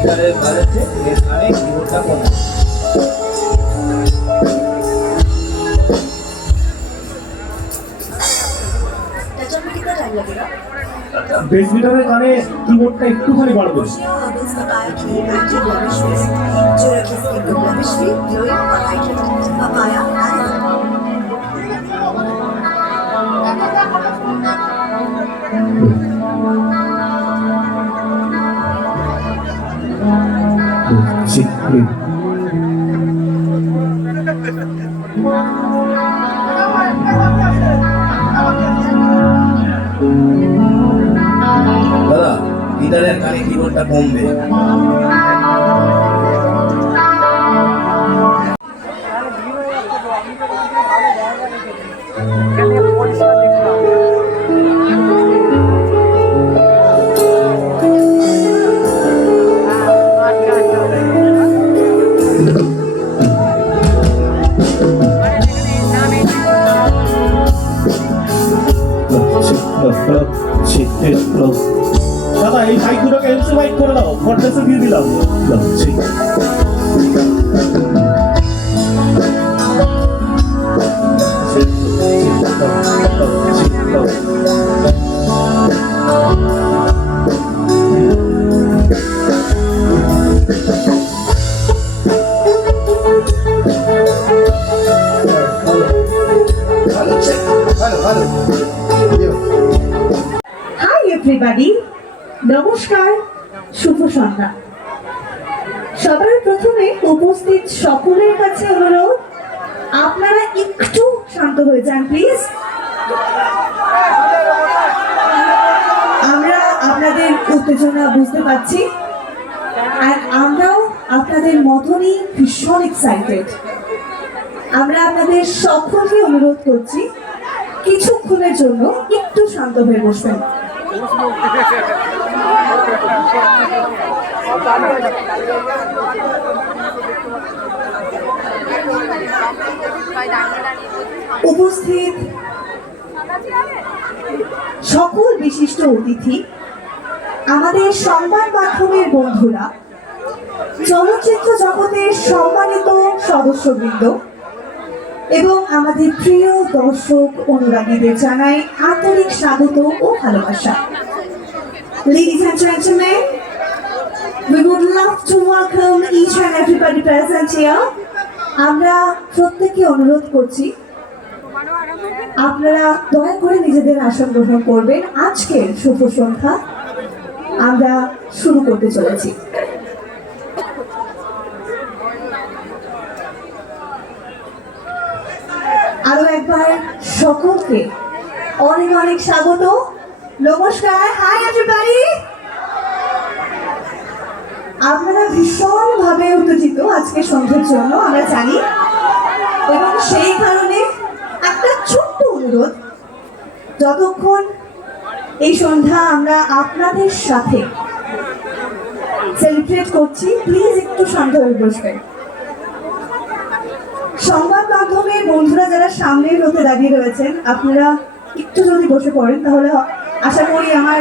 গিটারের বাজাচ্ছে এর কানে কিবোর্ডটা কম। বেস গিটারের কানে কিবোর্ডটা একটুখানি বাড়বে। দাদা গিটারের কানে কিবোর্ডটা কমবে। দাদা এই সাইড দুটোকে এলসি মাইক করে দাও, ফরটেসে দিয়ে দিলাম। হাই এভরিবডি, নমস্কার, শুভ সন্ধ্যা। সবার প্রথমে উপস্থিত সকলের কাছে অনুরোধ, আপনারা একটু শান্ত হয়ে যান প্লিজ। আমরা আপনাদের উত্তেজনা বুঝতে পারছি, আর আমরাও আপনাদের মতনই ভীষণ এক্সাইটেড। আমরা আপনাদের সকলকে অনুরোধ করছি কিছুক্ষণের জন্য একটু শান্ত হয়ে বসবেন। উপস্থিত সকল বিশিষ্ট অতিথি, আমাদের সংবাদ মাধ্যমের বন্ধুরা, চলচ্চিত্র জগতের সম্মানিত সদস্যবৃন্দ এবং আমাদের প্রিয় দর্শক অনুরাগীদের জানাই আন্তরিক স্বাগত ও ভালোবাসা। Ladies and gentlemen, we would love to welcome each and everybody present here. আমরা প্রত্যেককে অনুরোধ করছি আপনারা দয়া করে নিজেদের আসন গ্রহণ করবেন। আজকের শুভ সন্ধ্যা আমরা শুরু করতে চলেছি। আরো একবার সকলকে অনেক অনেক স্বাগত, নমস্কার। Hi everybody. আপনারা ভীষণভাবে উত্তেজিত আজকে সন্ধ্যার জন্য আমরা জানি, এবং সেই কারণে একটা ছোট্ট অনুরোধ, যতক্ষণ এই সন্ধ্যা আমরা আপনাদের সাথে সেলিব্রেট করছি, প্লিজ একটু শান্ত হয়ে বসবেন। সংবাদ মাধ্যমের বন্ধুরা যারা সামনের রোতে দাঁড়িয়ে রয়েছেন, আপনারা একটু যদি বসে পড়েন তাহলে আশা করি আমার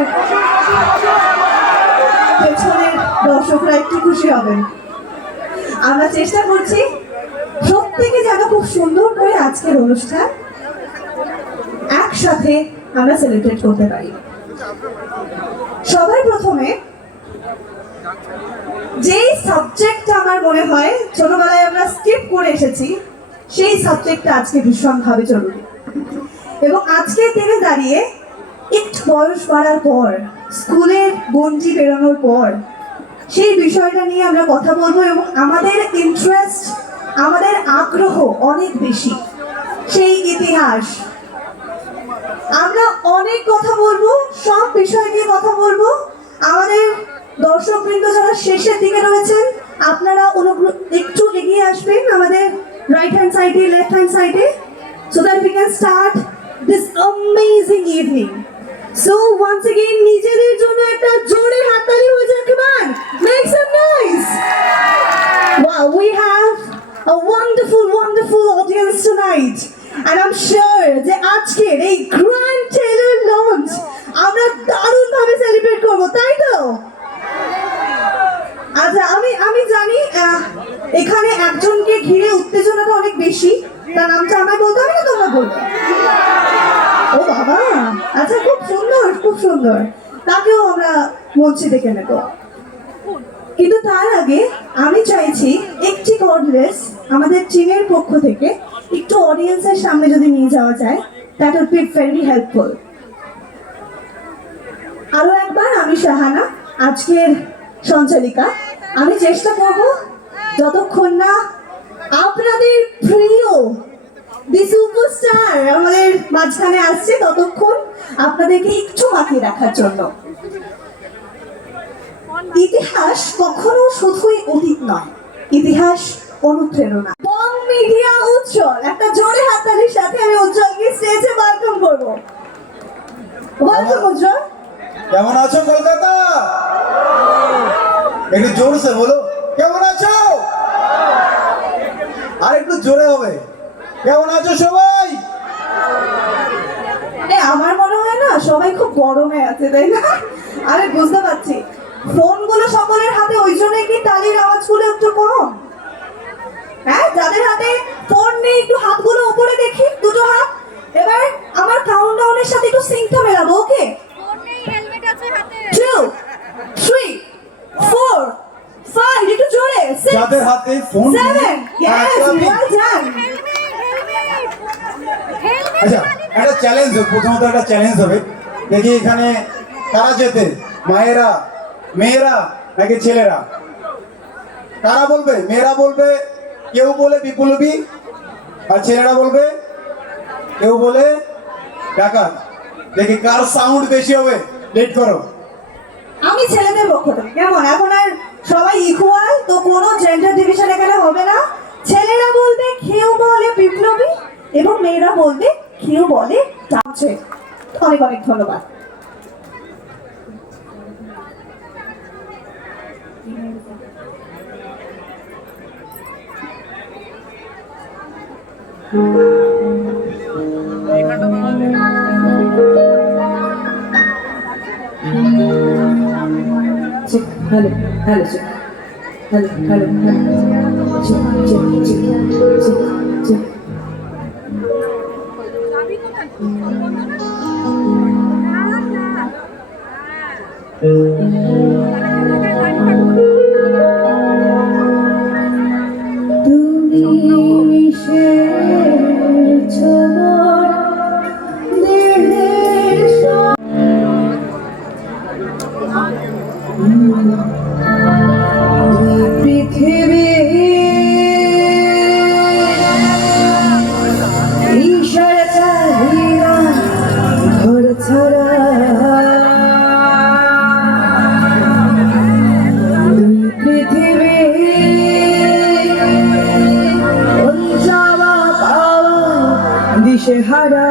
পেছনের দর্শকরা একটু খুশি হবেন। আমরা চেষ্টা করছি প্রত্যেকে যেন খুব সুন্দর করে আজকের অনুষ্ঠান একসাথে আমরা সেলিব্রেট করতে পারি। সবার প্রথমে যেই সাবজেক্টটা আমার মনে হয় ছোটবেলায় আমরা স্কিপ করে এসেছি, সেই সাবজেক্টটা আজকে ভীষণভাবে জরুরি। এবং আজকের দিনে দাঁড়িয়ে একটু বয়স বাড়ার পর, স্কুলের গণ্ডি বেরোনোর পর সেই বিষয়টা নিয়ে আমরা কথা বলবো, এবং আমাদের ইন্টারেস্ট, আমাদের আগ্রহ অনেক বেশি সেই ইতিহাস। আমরা অনেক কথা বলবো, সব বিষয় নিয়ে কথা বলবো। আমাদের দর্শকবৃন্দ যারা শেষের দিকে রয়েছেন, আপনারা একটু এগিয়ে আসবেন আমাদের রাইট হ্যান্ড সাইডে, লেফট হ্যান্ড সাইডে, so that we can start this amazing evening. So once again, নিজেদের জন্য একটা জোরে হাততালি হয়ে যাক। Come on, make some noise. Wow, we have a wonderful audience tonight, and I'm sure যে আজকের এই গ্র্যান্ড টেইলর লঞ্চ আমরা দারুণ ভাবে সেলিব্রেট করবো, তাই তো? আচ্ছা, এখানে একজনকে ঘিরে উত্তেজনাটা অনেক বেশি, তার নামটা আমায় বলতে হবে না, তোমরা বলবে? ও বাবা, আচ্ছা, খুব সুন্দর, খুব সুন্দর। তাকেও আমরা মঞ্চে দেখে নেব, কিন্তু তার আগে আমি চাইছি একটি কর্ডলেস আমাদের টিমের পক্ষ থেকে একটু অডিয়েন্সের সামনে যদি নিয়ে যাওয়া যায়, that would be very helpful. আরো একবার, আমি শাহানা, আজকের সঞ্চালিকা। আমি চেষ্টা করব যতক্ষণ না আপনাদের প্রিয় দি সুপারস্টার আমাদের মাঝখানে আসছে ততক্ষণ আপনাদেরকে একটু মাখিয়ে রাখার জন্য। ইতিহাস কখনো শুধুই অতীত নয়, ইতিহাস অনুপ্রেরণা। বং মিডিয়া উজ্জ্বল, একটা জোরে হাততালির সাথে আমি উজ্জ্বলকে স্টেজে ওয়েলকাম করব। ওয়েলকাম উজ্জ্বল। কেমন আছো কলকাতা? একটু জোরসে বলো, কেমন আছো? আর একটু জোরে হবে, কেমন আছো সবাই? আমার মনে হয় না সবাই খুব গরমে আছে, তাই না? আরে বুঝতে পারছি, ফোনগুলো সকলের হাতে, ওই জন্যই কি তালির আওয়াজগুলো একটু কম। হ্যাঁ, যাদের হাতে ফোন নেই একটু হাতগুলো উপরে দেখি, দুটো হাত। এবার আমার কাউন্টডাউনের সাথে একটু সিঙ্কটা মেলাবো, ওকে? 2 3 4 5, একটু জোরে। 6 যাদের হাতে ফোন 7, yes, well done. আচ্ছা, একটা চ্যালেঞ্জ হবে, প্রথমত একটা চ্যালেঞ্জ হবে। দেখি এখানে কারা যেতে, মায়েরা, মেয়েরা নাকি ছেলেরা? কারা বলবে? মেয়েরা বলবে, কেউ বলে বিপ্লবী, আর ছেলেরা বলবে, কেউ বলে ডাকাত। দেখি কার সাউন্ড বেশি হবে, লেট করো। আমি ছেলেদের পক্ষ থেকে, কেমন? এখন আর সবাই ইকুয়াল, তো কোনো জেন্ডার ডিভিশন এখানে হবে না। ছেলেরা বলবে কেউ বলে বিপ্লবী, এবং মেয়েরা বলবে কেউ বলে ডাকছে। অনেক অনেক ধন্যবাদ। হ্যালো হ্যালো হ্যালো হ্যালো পৃথিবী ঈশ্বর চাহিদা ঘর ছাড়া, পৃথিবী যাওয়া পাওয়া দিশে হারা।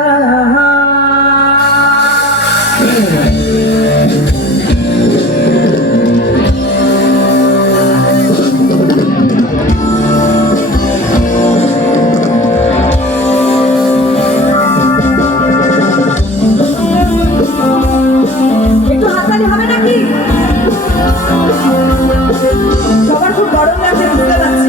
সবার খুব গরম লাগছে, বুঝতে পারছি।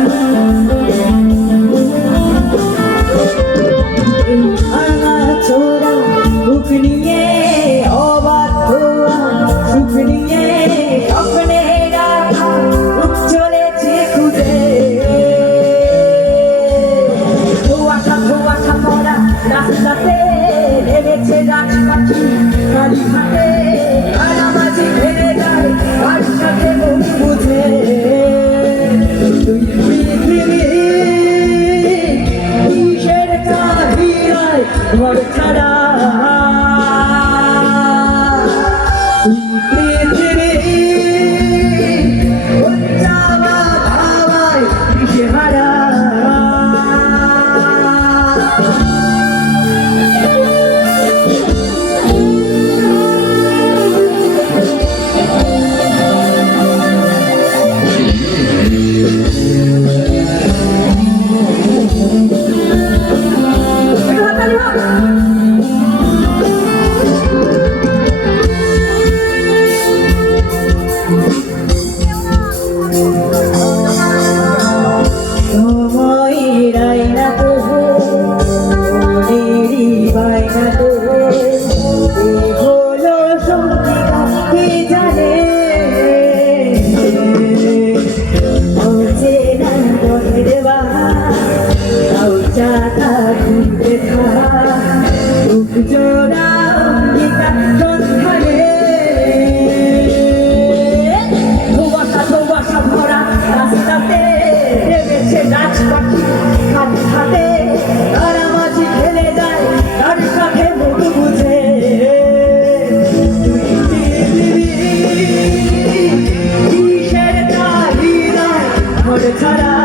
জোড়া এটা সন্ধানে ধোবাসা ভরা রাস্তাতে নেমেছে নাচ পাখি হাতে হাতে তারা মাঝি খেলে যায় তার সাথে মুখ বুঝে কিসের চাহিদা ঘর ছাড়া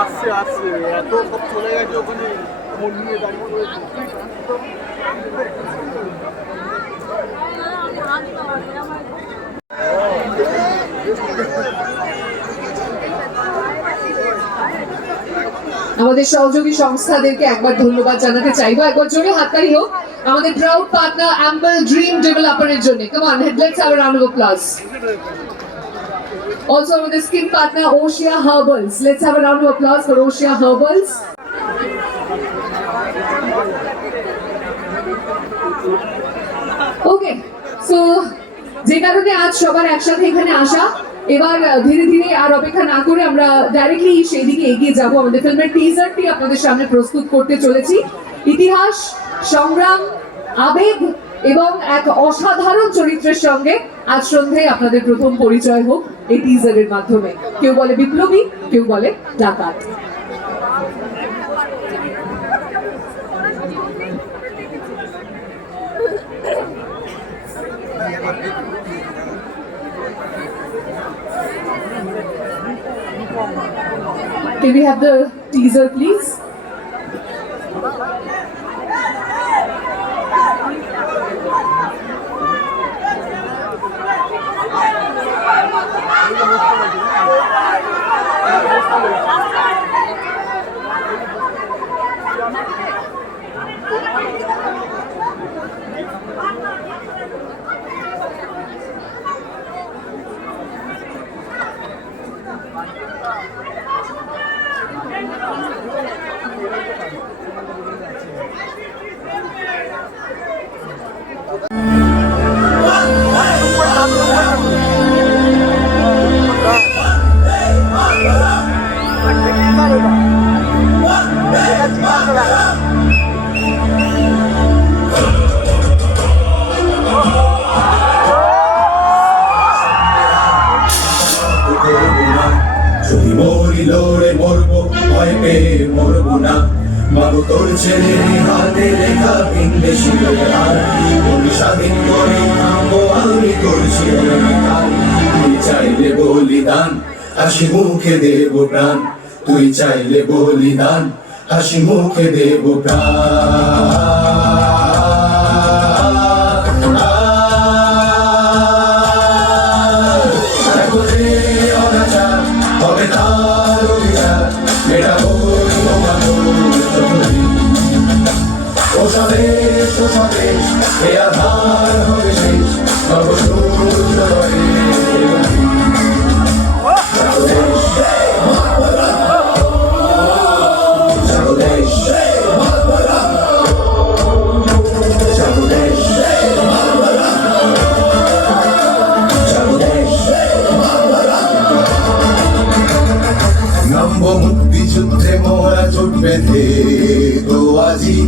আসছে আসছে এত সব চলে গেছে ওখানে মন নিয়ে দাঁড়িয়ে রয়েছে আমাদের সহযোগী সংস্থাদেরকে একবার ধন্যবাদ জানাতে চাইবো একবার জোরে হাততালি হোক আমাদের প্রাউড পার্টনার অ্যাম্বল ড্রিম ডেভেলপারের জন্য come on let's have a round of applause Also আমাদের skin partner Oshea Herbals let's have a round of applause for Oshea Herbals okay so যে কারণে আজ সবার একসাথে এখানে আসা এবার ধীরে ধীরে আর অপেক্ষা না করে আমরা ডাইরেক্টলি সেই দিকে এগিয়ে যাব আমাদের ফিল্মের টিজারটি আপনাদের সামনে প্রস্তুত করতে চলেছি ইতিহাস সংগ্রাম আবেগ এবং এক অসাধারণ চরিত্রের সঙ্গে আজ সন্ধ্যায় আপনাদের প্রথম পরিচয় হোক এই টিজারের মাধ্যমে কেউ বলে বিপ্লবী কেউ বলে ডাকাত Can we have the teaser, please? যদি মরি লড়ে মরবো ভয় পেয়ে মরবো না মাগো তোর ছেলে হাতে লেখা বিন্দেশি আর স্বাধীন করে থামবো আমি তোর ছেলে তুই চাইলে বলিদান হাসি মুখে দেব প্রাণ তুই চাইলে বলিদান হাসি মুখে দেব প্রাণ স্বদেশ স্বদেশ এ আধার হবে শেষ নামব মুক্তিযুদ্ধে মোরা জোট বেঁধে তো আজি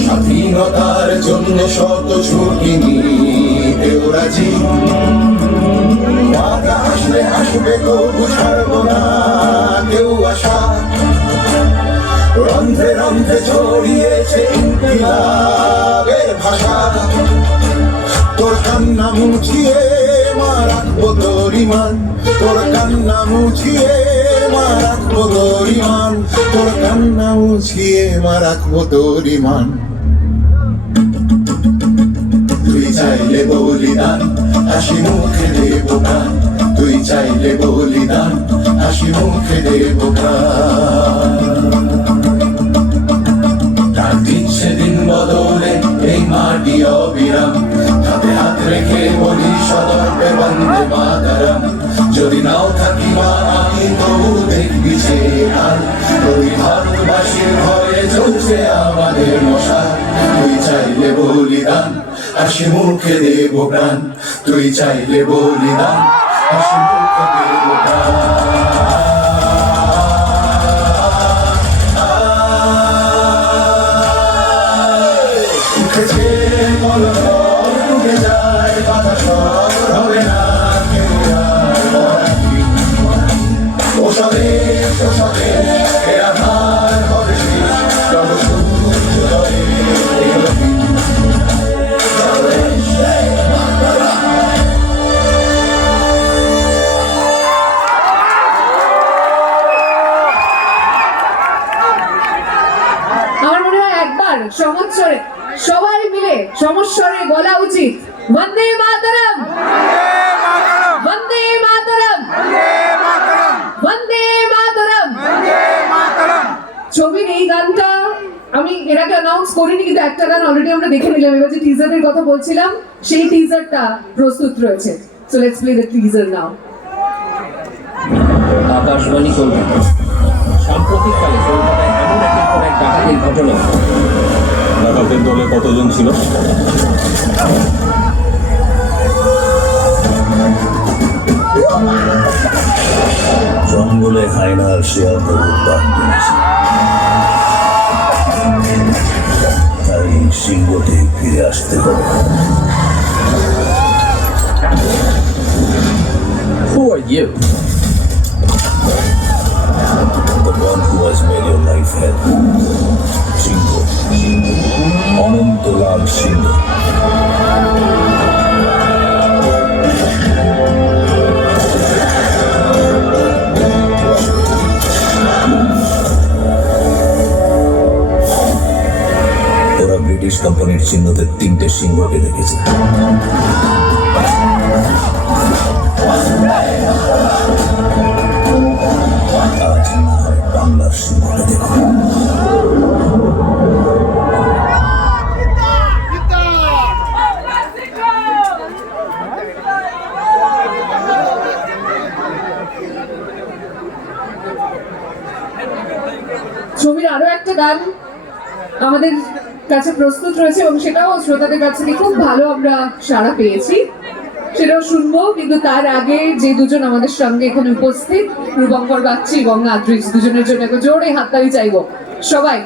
স্বাধীনতার জন্য শত ঝুঁকি নিতেও রাজি বাধা আসলে আসবে তবু ছাড়ব না কেউ আশা রন্ধ্রে রন্ধ্রে ছড়িয়েছে ইনকিলাবের ভাষা তোর কান্না মুছিয়ে মা রাখবো তোর ইমান, তোর কান্না মুছিয়ে মা রাখবো তোর ইমান, তোর কান্না মুছিয়ে মা রাখবো তোর ইমান। তুই চাইলে বলিদান হাসি মুখে দেব প্রাণ, তুই চাইলে বলিদান হাসি মুখে দেব প্রাণ। দিন সেদিন বদলে এই মাটি অবিরাম, হাতে হাত রেখে বলি সদর্পে বন্দে মাতরম। যদি নাও থাকি মা আমি তবু দেখবি যে হাল, প্রতি ভারতবাসীর ঘরে চলছে আমাদের মশাল। তুই চাইলে বলিদান হাসি মুখে দেব প্রাণ, তুই চাইলে বলিদান হাসি মুখে দেব প্রাণ। উঠেছে কলরব ডুবে যায় বাতাস হবে না ওষবে ওষবে এরা ধার হবে শেষ তব সূর্যোদয়ে আমার মনে হয় একবার সমস্বরে সবাই মিলে সমস্বরে বলা উচিত বন্দে মাতরম, বন্দে মাতরম, বন্দে মাতরম। ছবির এই গানটা আমি এর আগে অ্যানাউন্স করিনি, কিন্তু একটা গান অলরেডি আমরা দেখে নিলাম। এবার যে টিজারের কথা বলছিলাম সেই টিজারটা প্রস্তুত রয়েছে। So let's play the teaser now. Akashvani Kolkata. সাম্প্রতিককালে কলকাতায় এমন একের পর এক ডাকাতির ঘটনা। ডাকাতের দলে কতজন ছিল? জঙ্গলে হায়নার শেয়ালদের উৎপাদ করেছে, তাই সিংহতে ফিরে আসতে হবে। Who are you? The one who has made your life hell. সিংহ, অনন্তলাল সিংহ। ওরা ব্রিটিশ কোম্পানির চিহ্নতে 3টে সিংহকে দেখেছে। আজ না হয় বাংলার সিংহকে দেখো। ছবির আরো একটা গান আমাদের কাছে প্রস্তুত রয়েছে এবং সেটাও শ্রোতাদের কাছ থেকে খুব ভালো আমরা সাড়া পেয়েছি, সেটাও শুনবো। কিন্তু তার আগে যে দুজন আমাদের সঙ্গে এখানে উপস্থিত, রূপঙ্কর বাগচি এবং আদ্রিজ, দুজনের জন্য একটু জোরে হাততালি চাইবো সবাই।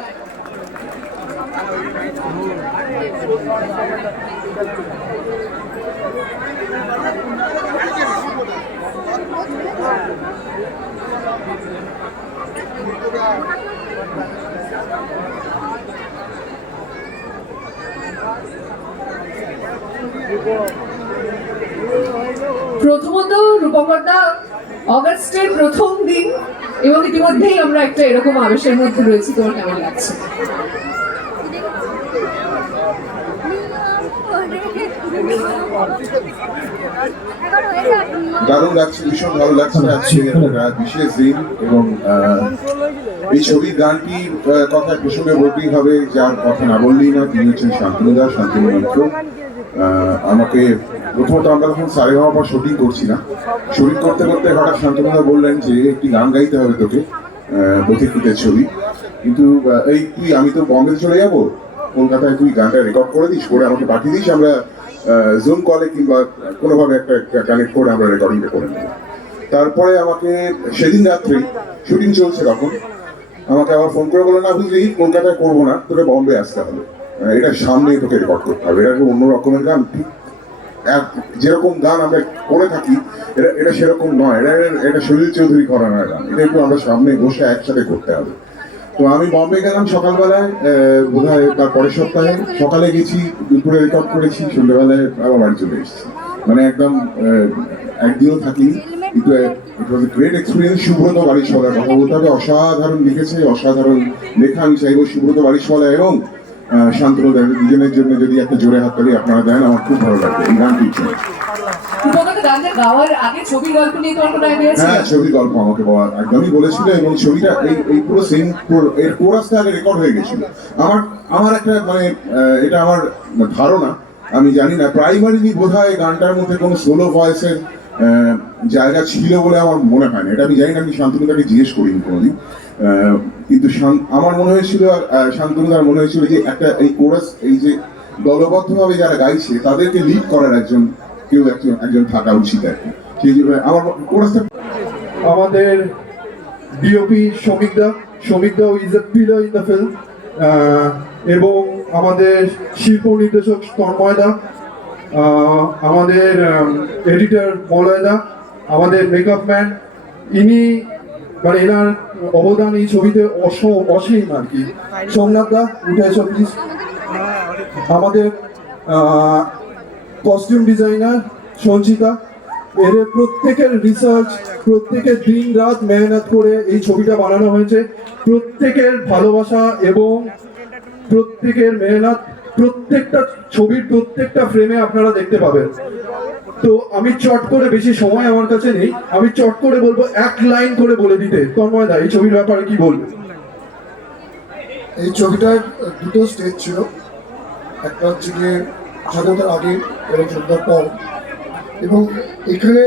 প্রথমত রূপকর্তা অগাস্টের প্রথম দিন এবং ইতিমধ্যেই আমরা একটা এরকম আবেশের মধ্যে রয়েছি। তোমার কেমন লাগছে? দারুণ লাগছে, ভীষণ ভালো লাগছে। আজকে বিশেষ দিন এবং এই ছবির গানটির কথা প্রসঙ্গে বলতেই হবে, যার কথা না বললেই না, তিনি হচ্ছেন শান্তনুদা, শান্তনু মন্ত্র। আমাকে প্রথমত আমরা তখন সারেগামা শুটিং করছিলাম, শুটিং করতে করতে হঠাৎ শান্তনুদা বললেন যে একটি গান গাইতে হবে তোকে, পথিকৃতের ছবি। কিন্তু এই তুই, আমি তো বম্বে চলে যাবো, কলকাতায় তুই গানটা রেকর্ড করে দিস, করে আমাকে পাঠিয়ে দিস, আমরা জুম কলে কিংবা কোনোভাবে একটা কানেক্ট করে আমরা রেকর্ডিংটা করে নেব। তারপরে আমাকে সেদিন রাত্রে শুটিং চলছে, তখন আমাকে আবার ফোন করে বলে, না বুঝলি কলকাতায় করবো না, তোকে বম্বে আসতে হবে, এটা সামনে তোকে রেকর্ড করতে হবে, এটা অন্য রকমের গান, ঠিক যেরকম গান আমরা করে থাকি এটা সেরকম নয়, এটা সলিল চৌধুরী ঘরানার গান, এটা একটু আমরা সামনে বসে একসাথে করতে হবে। তো আমি বম্বে গেলাম সকালবেলায়, বোধহয় তার পরের সপ্তাহে সকালে গেছি, দুপুরে রেকর্ড করেছি, সন্ধ্যেবেলায় আবার বাড়ি চলে এসেছি। মানে একদম একদিনও থাকিনি, কিন্তু ইট ওয়াজ এ গ্রেট এক্সপিরিয়েন্স। সুব্রত বারিশওয়ালার কথা বলতে হবে, অসাধারণ লিখেছে, অসাধারণ লেখা। আমি চাইবো সুব্রত বারিশওয়ালা এবং শান্তনু দুজনের জন্য যদি একটা জোরে হাততালি আপনারা দেন, আমার খুব ভালো লাগবে এই গানটির জন্য। গানটা গাওয়ার আগে ছবির গল্প নিয়ে তোমার কোনো আইডিয়া আছে? হ্যাঁ, ছবির গল্প আমাকে একদমই বলেছিল, এবং ছবিটা এই পুরো সিন এর কোরাসটা আগে রেকর্ড হয়ে গেছিল। আমার একটা মানে এটা আমার ধারণা, আমি জানি না, প্রাইমারিলি বোধহয় গানটার মধ্যে কোনো সোলো ভয়েসের জায়গা ছিল বলে আমার মনে হয় না। এটা আমি জানি না, আমি শান্তনুদাকে জিজ্ঞেস করিনি কোনোদিন, কিন্তু আমার মনে হয়েছিল, শান্তনুদার মনে হয়েছিল যে একটা এই কোরাস, এই যে দলবদ্ধভাবে যারা গাইছে তাদেরকে লিড করার একজন থাকা উচিত আর কি। সেই জন্য আমার কোরাসটা আমাদের ডিওপি শ্রমিকদা is a pillar in the film, এবং আমাদের শিল্প নির্দেশক তন্ময়দা, আমাদের এডিটর মলয়দা, আমাদের মেকআপ ম্যান, ইনি মানে এনার অবদান এই ছবিতে অসীম আর কি। সোমনাথদা, উঠে এসো প্লিজ। আমাদের কস্টিউম ডিজাইনার সঞ্চিতা, এর প্রত্যেকের রিসার্চ, প্রত্যেকের দিন রাত মেহনত করে এই ছবিটা বানানো হয়েছে। প্রত্যেকের ভালোবাসা এবং প্রত্যেকের মেহনত প্রত্যেকটা ছবির প্রত্যেকটা ফ্রেমে আপনারা দেখতে পাবেন। তো আমি চট করে, বেশি সময় আমার কাছে নেই, আমি চট করে বলবো এক লাইন করে বলে দিতে। তন্ময়দা, এই ছবির ব্যাপারে কি বলবে? এই ছবিটার দুটো স্টেজ ছিল, একটা হচ্ছে গিয়ে স্বাধীনতার আগে এবং স্বাধীনতার পর, এবং এখানে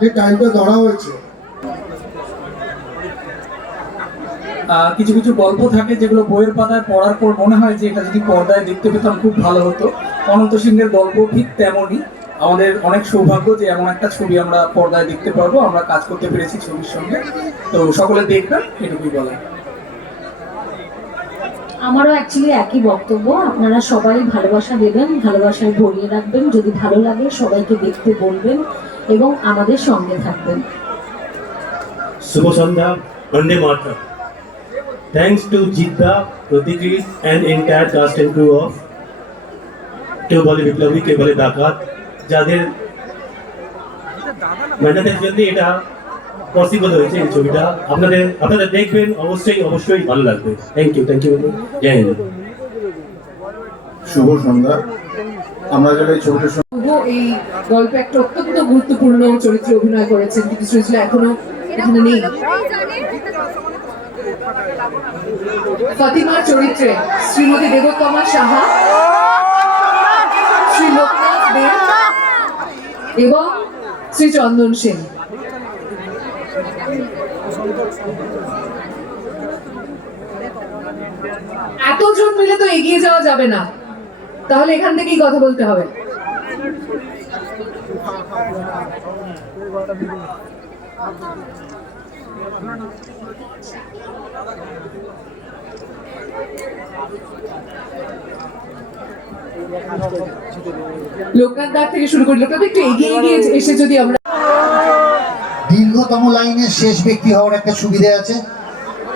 যে টাইমটা ধরা হয়েছে, কিছু কিছু গল্প থাকে যেগুলো বইয়ের পাতায় পড়ার পর মনে হয় যে এটা যদি পর্দায় দেখতে পেতাম খুব ভালো হতো। অনন্ত সিংহের গল্প ঠিক তেমনই। আমাদের অনেক সৌভাগ্য যে এমন একটা ছবি আমরা পর্দায় দেখতে পারবো, আমরা কাজ করতে পেরেছি ছবির সঙ্গে। তো সকলে দেখবেন, এটুকুই বলা। আমারও অ্যাকচুয়ালি একই বক্তব্য, আপনারা সবাই ভালোবাসা দেবেন, ভালোবাসায় ভরিয়ে রাখবেন, যদি ভালো লাগে সবাইকে দেখতে বলবেন এবং আমাদের সঙ্গে থাকবেন। শুভ সন্ধ্যা, বন্দে মাতরম। Thanks to Jitda, Pratikrit and entire cast and crew of কেউ বলে বিপ্লবী, কেউ বলে ডাকাত, যাদের মেহনতের জন্য এটা পসিবল হয়েছে এই ছবিটা। আপনারা দেখবেন, অবশ্যই ভালো লাগবে। থ্যাংক ইউ জয় হিন্দ। শুভ সন্ধ্যা। আমরা যারা এই ছবিটা এই গল্পে একটা অত্যন্ত গুরুত্বপূর্ণ চরিত্রে অভিনয় করেছেন, কিন্তু সৃজলা এখনো এখানে নেই। ফাতিমার চরিত্রে শ্রীমতী দেবোত্তমা সাহা, শ্রী লোকনাথ দেব এবং শ্রী চন্দন সেন। এতজন মিলে তো এগিয়ে যাওয়া যাবে না, তাহলে এখান থেকেই কথা বলতে হবে। লোকনাথ দার থেকে শুরু করি। লোকনাথ একটু এগিয়ে এসে যদি আমরা, দীর্ঘতম লাইনের শেষ ব্যক্তি হওয়ার একটা সুবিধা আছে।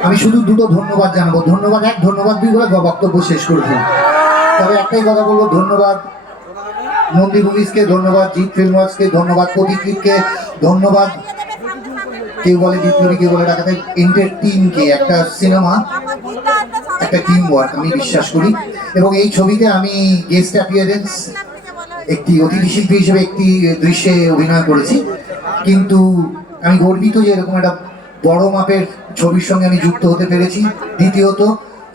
আমি শুধু দুটো ধন্যবাদ জানাবো, ধন্যবাদ দুই বলে বক্তব্য শেষ করেছি। তবে একটাই কথা বলবো, ধন্যবাদ নন্দী মুভিজকে, ধন্যবাদ জিৎ ফিল্মওয়ার্কসকে, ধন্যবাদ প্রতিকৃতকে, ধন্যবাদ কেউ বলে বিপ্লবী, কেউ বলে ডাকাতের এন্টার টিমকে। একটা সিনেমা একটা টিম ওয়ার্ক আমি বিশ্বাস করি, এবং এই ছবিতে আমি গেস্ট অ্যাপিয়ারেন্স একটি অতিথি শিল্পী হিসেবে একটি দৃশ্যে অভিনয় করেছি, কিন্তু আমি গর্বিত যে এরকম একটা বড় মাপের ছবির সঙ্গে আমি যুক্ত হতে পেরেছি। দ্বিতীয়ত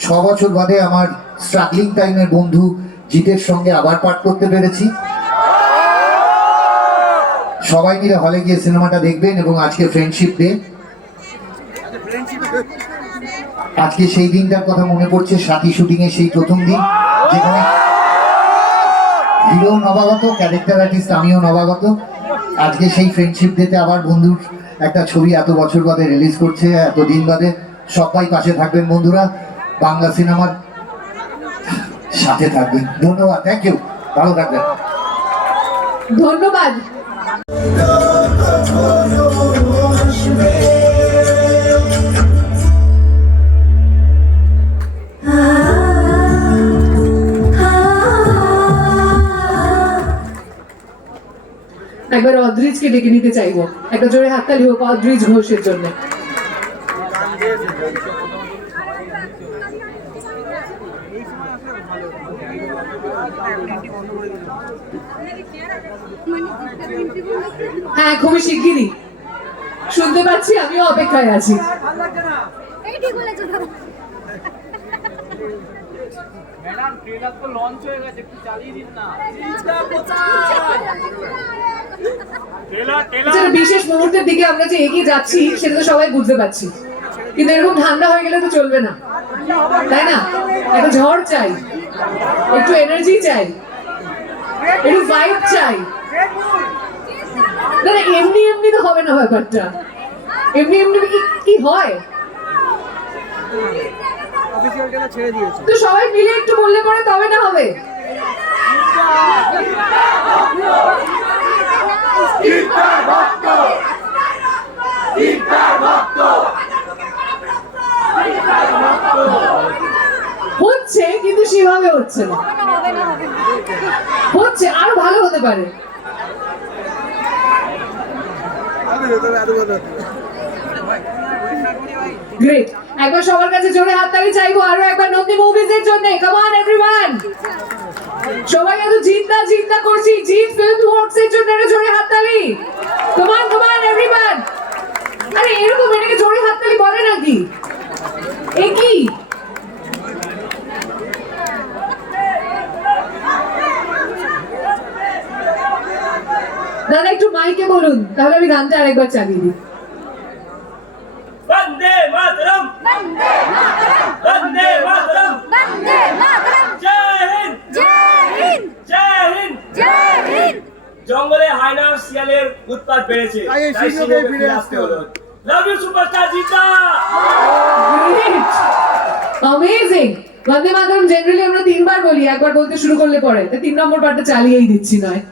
6 বছর বাদে আমার স্ট্রাগলিং টাইমের বন্ধু জিতের সঙ্গে আবার পাঠ করতে পেরেছি। সবাই মিলে হলে গিয়ে সিনেমাটা দেখবেন, এবং আজকে ফ্রেন্ডশিপ ডে। আজকে সেই দিনটার কথা মনে পড়ছে, সাথী শুটিং এর সেই প্রথম দিন, যেখানে হিরো নবাগত, ক্যারেক্টার আর্টিস্ট আমিও নবাগত। আজকে সেই ফ্রেন্ডশিপ ডেতে আবার বন্ধুর একটা ছবি এত বছর বাদে রিলিজ করছে, এতদিন বাদে। সবাই পাশে থাকবেন বন্ধুরা, বাংলা সিনেমার সাথে থাকবেন। ধন্যবাদ, থ্যাংক ইউ, ভালো থাকবেন। ধন্যবাদ। একবার অদ্রিজকে ডেকে নিতে চাইবো, একটা জোরে হাততালি হোক অদ্রিজ ঘোষের জন্য। হ্যাঁ খুবই শিগগিরই, শুনতে পাচ্ছি, আমিও অপেক্ষায় আছি। ম্যাডাম ট্রেলার তো লঞ্চ হয়ে গেছে, একটু চালিয়ে দিন না। যারা বিশেষ মুহূর্তের দিকে আমরা যে এগিয়ে যাচ্ছি সেটা তো সবাই বুঝতে পারছি, কিন্তু এরকম ঠান্ডা হয়ে গেলে তো চলবে না, তাই না? একটা ঝড় চাই, একটু এনার্জি চাই, একটু ভাইব চাই। না না, এমনি এমনি তো হবে না ব্যাপারটা, এমনি এমনি কি হয়? তো সবাই মিলে একটু বললে পরে তবে না হবে। হচ্ছে কিন্তু সেভাবে হচ্ছে না, হচ্ছে আরো ভালো হতে পারে। গ্রেট, একবার সবার কাছে জোরে হাততালি চাইবো আরো একবার নন্দী মুভিজ এর জন্য। কাম অন এভরিওয়ান, সবাই এত জিন্দা জিন্দা করছি, জিত ফিল্ম ওয়ার্কস এর জন্য একটা জোরে হাততালি। Come on everyone. আরে এরকম এটাকে জোরে হাততালি বলে নাকি? এ কি? দাদা একটু মাইকে বলুন, তাহলে আমি গানটা আরেকবার চালিয়ে দিই। বন্দে মাতরম, বন্দে মাতরম, বন্দে মাতরম, বন্দে মাতরম, জয় হিন্দ, জয় হিন্দ, জয় হিন্দ, জয় হিন্দ। জঙ্গলে হায়নার শিয়ালের উৎপাত বেড়েছে, তাই সিংহকে ফিরে আসতে হলো। লাভ ইউ সুপারস্টার জিতা। Great, amazing. Vande Mataram generally আমরা 3 বার বলি, একবার বলতে শুরু করলে পরে 3 নম্বর পার্টটা চালিয়েই দিচ্ছি নয়।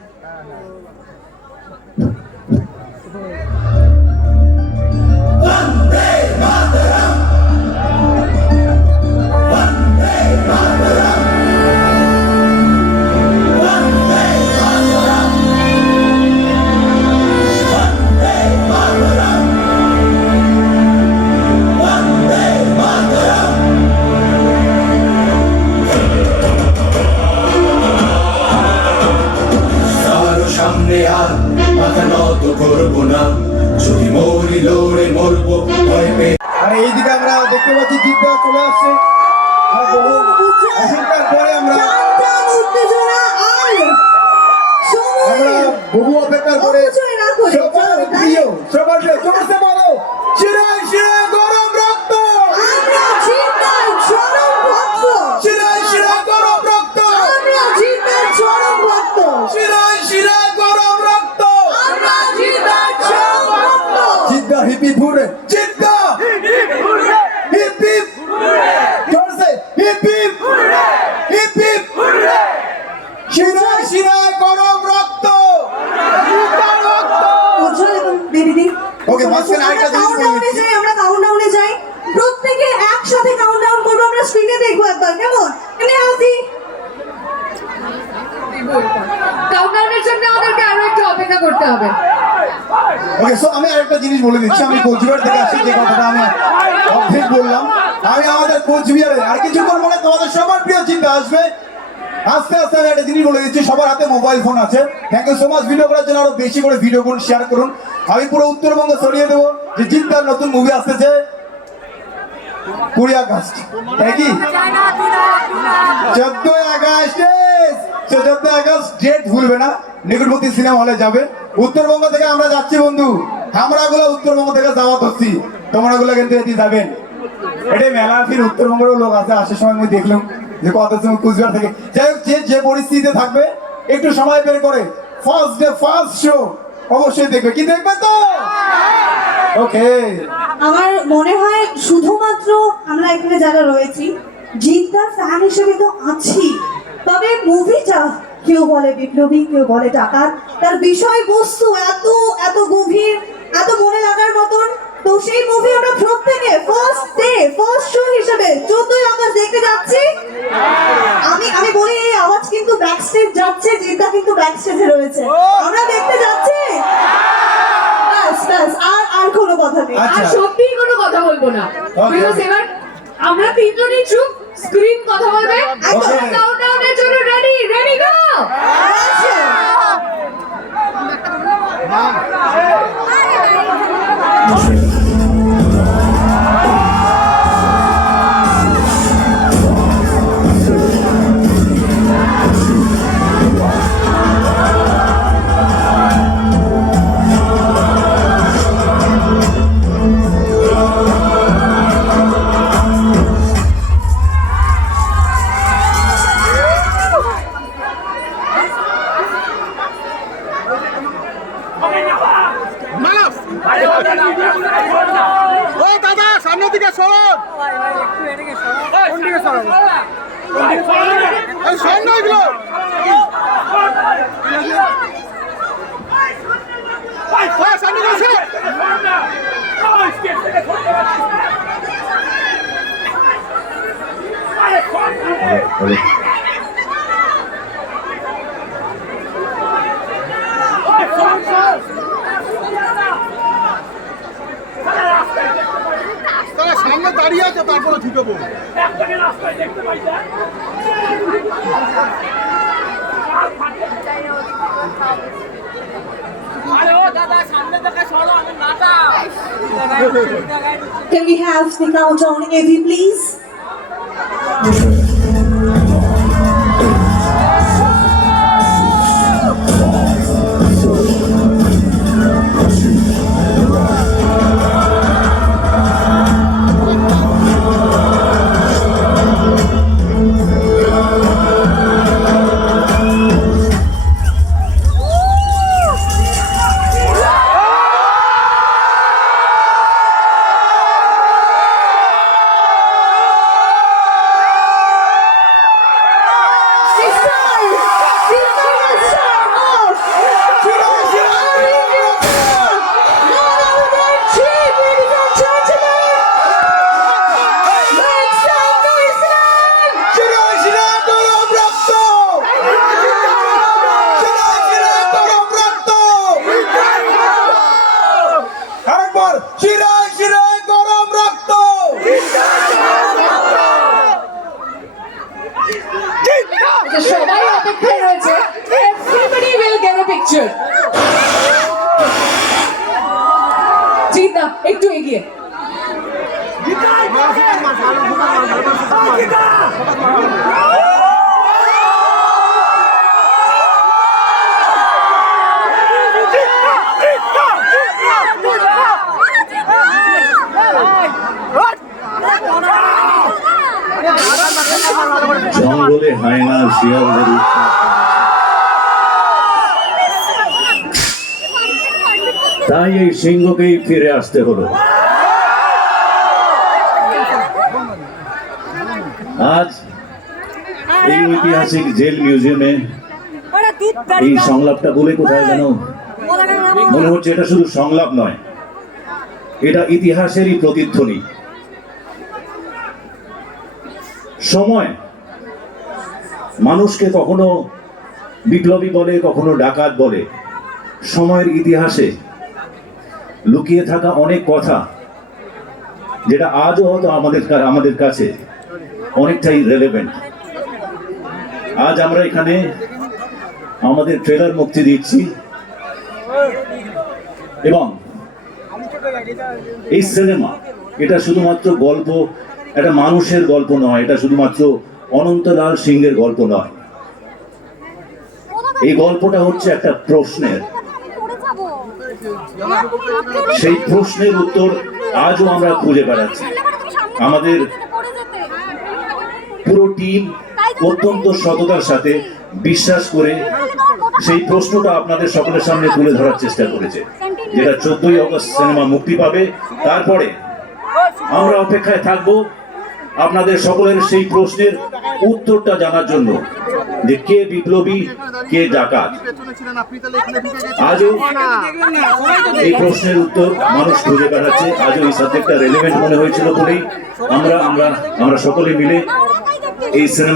সামনে আর মাথা নত করবো না, যদি মরি লড়ে মরবো ভয় পেয়ে। আর এইদিকে আমরা দেখতে পাচ্ছি জিদ্দা চলে আসছে। আর বহু অপেক্ষার পরে আমরা বহু অপেক্ষার পরে সবার প্রিয়, সবার প্রিয় জোরসে বলো, শিরায় শিরায় গরম রক্ত, আমরা জিদ্দার চরম ভক্ত, শিরায় শিরায় গরম রক্ত, আমরা জিদ্দার চরম ভক্ত, শিরায় শিরায় গরম রক্ত, আমরা জিদ্দার চরম ভক্ত। জিদ্দা হিপি ফুরে, জিদ্দা হিপি ফুরে, জোরসে হিপি ফুরে, হিপি ফুরে, শিরায় শিরায় গরম রক্ত, জিদ্দার রক্ত। উজ্জ্বল এবং দিদি ওকে, মাঝখানে আরেকটা জিনিস বলে কাউন্টডাউনে দিচ্ছি। যাই, আমরা কাউন্টডাউনে যাই, প্রত্যেকে একসাথে কাউন্টডাউন করবো, আমরা স্ক্রিনে দেখবো একবার, কেমন? এনে আসি। কাউন্টডাউনের জন্য আমাদেরকে আরো একটু অপেক্ষা করতে হবে। ওকে, সো আমি আরেকটা জিনিস বলে দিচ্ছি। আমি কোচবিহার থেকে আসছি, যে কথাটা আমি অর্ধেক বললাম। আমি আমাদের কোচবিহারে আর কিছুক্ষণ পরে তোমাদের সবার প্রিয় চিন্তা আসবে। আস্তে আস্তে আমি একটা জিনিস বলে দিচ্ছি, সবার হাতে মোবাইল ফোন আছে। Thank you so much. Video করার জন্য আরো বেশি করে ভিডিও করুন, শেয়ার করুন। আমি পুরো উত্তরবঙ্গ ছড়িয়ে দেবো যে জিদ্দার নতুন মুভি আসতেছে 20 আগস্ট, একই 14 আগস্ট। 14 আগস্ট ডেট ভুলবে না, নিকটবর্তী সিনেমা হলে যাবে। উত্তরবঙ্গ থেকে আমরা যাচ্ছি বন্ধু, আমরা গুলো উত্তরবঙ্গ থেকে যাওয়া ধরছি, তোমরা গুলো কিন্তু এটি যাবেন। এটাই মেলা, ফির উত্তরবঙ্গেরও লোক আছে। আসার সময় আমি দেখলাম যে কত সময় কুচবিহার থেকে। যাই হোক, যে পরিস্থিতিতে থাকবে একটু সময় বের করে ফার্স্ট ডে ফার্স্ট শো অবশ্যই দেখবে। কি দেখবে তো? ওকে, আমার মনে হয় শুধুমাত্র আমরা এখানে যারা রয়েছি জিদ্দার ফ্যান হিসেবে তো আছি, তবে মুভিটা কেউ বলে বিপ্লবী, কেউ বলে ডাকাত, তার বিষয়বস্তু এত এত গভীর, এত মনে লাগার মতন। তো সেই মুভি আমরা প্রত্যেকে ফার্স্ট শো হিসেবে 14 আগস্ট দেখতে যাচ্ছি। আমি বলি এই আওয়াজ কিন্তু ব্যাকস্টেজ যাচ্ছে, জিদ্দা কিন্তু ব্যাকস্টেজে রয়েছে। আমরা দেখতে যাচ্ছি। ব্যাস আর কোনো কথা নেই। আর সত্যিই কোনো কথা বলবো না। Because এবার আমরা তিনজনই চুপ, স্ক্রিন কথা বলবে। কাউন্টডাউনের জন্য রেডি গো। ও দাদা সামনের দিকে সরো, কোন দিকে সরো? এই সামনে এগুলো সামনে গেছে। তারা সামনে দাঁড়িয়ে আছে, তারপরে ঢুকবো। Can we have the countdown, AV, please? সবাই অপেক্ষায় রয়েছে। Everybody will get a picture. জিদা একটু এগিয়ে। জঙ্গলে হায়না শিয়াল তাই এই সিংহকেই ফিরে আসতে হলো। আজ এই ঐতিহাসিক জেল মিউজিয়ামে এই সংলাপটা বলে কোথায় যেন মনে হচ্ছে এটা শুধু সংলাপ নয়, এটা ইতিহাসেরই প্রতিধ্বনি। সময় মানুষকে কখনো বিপ্লবী বলে, কখনো ডাকাত বলে। সময়ের ইতিহাসে লুকিয়ে থাকা অনেক কথা যেটা আজও হয়তো আমাদের কাছে অনেকটাই রেলেভেন্ট। আজ আমরা এখানে আমাদের ট্রেলার মুক্তি দিচ্ছি এবং এই সিনেমা এটা শুধুমাত্র গল্প, একটা মানুষের গল্প নয়, এটা শুধুমাত্র অনন্তলাল সিংহের গল্প নয়। এই গল্পটা হচ্ছে একটা প্রশ্নের, সেই প্রশ্নের উত্তর আজও আমরা খুঁজে বেড়াচ্ছি। আমাদের পুরো টিম অত্যন্ত সততার সাথে বিশ্বাস করে সেই প্রশ্নটা আপনাদের সকলের সামনে তুলে ধরার চেষ্টা করেছে, যেটা 14ই অগস্ট সিনেমা মুক্তি পাবে। তারপরে আমরা অপেক্ষায় থাকবো আপনাদের সকলের সেই প্রশ্নের উত্তরটা জানার জন্য, যে কে বিপ্লবী কে ডাকাত। আজও এই প্রশ্নের উত্তর মানুষ খুঁজে বেড়াচ্ছে। আজও এই সাবজেক্টটা রেলেভেন্ট মনে হয়েছিল বলেই আমরা সকলে মিলে এই সিনেমা